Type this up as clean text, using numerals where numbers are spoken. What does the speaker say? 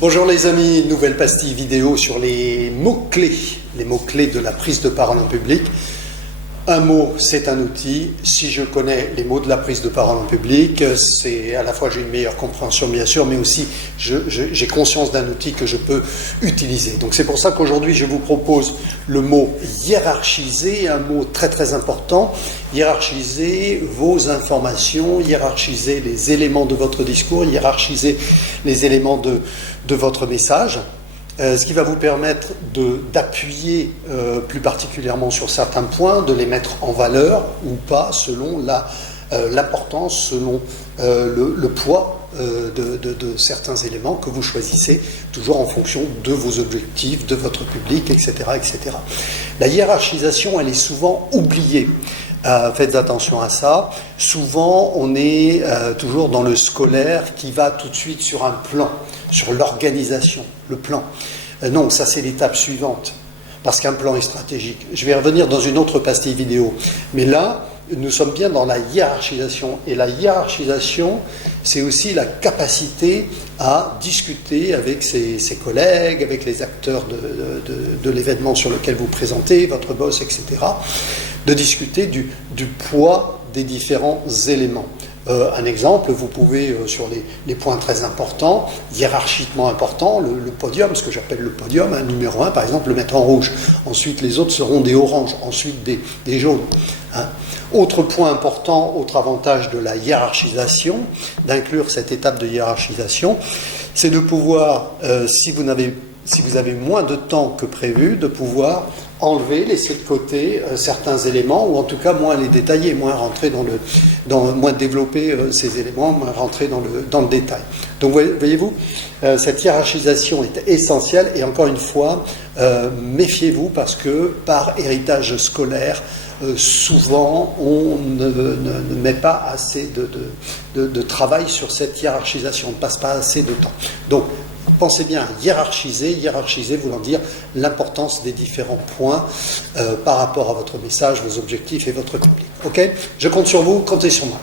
Bonjour les amis, nouvelle pastille vidéo sur les mots-clés de la prise de parole en public. Un mot, c'est un outil. Si je connais les mots de la prise de parole en public, c'est à la fois j'ai une meilleure compréhension bien sûr, mais aussi j'ai conscience d'un outil que je peux utiliser. Donc c'est pour ça qu'aujourd'hui je vous propose le mot hiérarchiser, un mot très très important. Hiérarchiser vos informations, hiérarchiser les éléments de votre discours, hiérarchiser les éléments de votre message. Ce qui va vous permettre d'appuyer plus particulièrement sur certains points, de les mettre en valeur ou pas, selon l'importance, selon le poids de certains éléments que vous choisissez, toujours en fonction de vos objectifs, de votre public, etc., etc. La hiérarchisation, elle est souvent oubliée. Faites attention à ça. Souvent, on est toujours dans le scolaire qui va tout de suite sur un plan, sur l'organisation, le plan. Non, ça c'est l'étape suivante, parce qu'un plan est stratégique. Je vais revenir dans une autre pastille vidéo. Mais là, nous sommes bien dans la hiérarchisation. Et la hiérarchisation, c'est aussi la capacité à discuter avec ses collègues, avec les acteurs de l'événement sur lequel vous présentez, votre boss, etc. De discuter du poids des différents éléments. Un exemple, vous pouvez, sur les points très importants, hiérarchiquement importants, le podium, ce que j'appelle le podium, numéro 1, par exemple, le mettre en rouge. Ensuite, les autres seront des oranges, ensuite des jaunes. Autre point important, autre avantage de la hiérarchisation, d'inclure cette étape de hiérarchisation, c'est de pouvoir, si vous avez moins de temps que prévu, de pouvoir enlever, laisser de côté certains éléments, ou en tout cas moins les détailler, moins rentrer moins développer ces éléments, moins rentrer dans le détail. Donc voyez-vous, cette hiérarchisation est essentielle, et encore une fois, méfiez-vous parce que par héritage scolaire, souvent on ne met pas assez de travail sur cette hiérarchisation, on ne passe pas assez de temps. Donc pensez bien à hiérarchiser voulant dire l'importance des différents points par rapport à votre message, vos objectifs et votre public. Ok ? Je compte sur vous, comptez sur moi.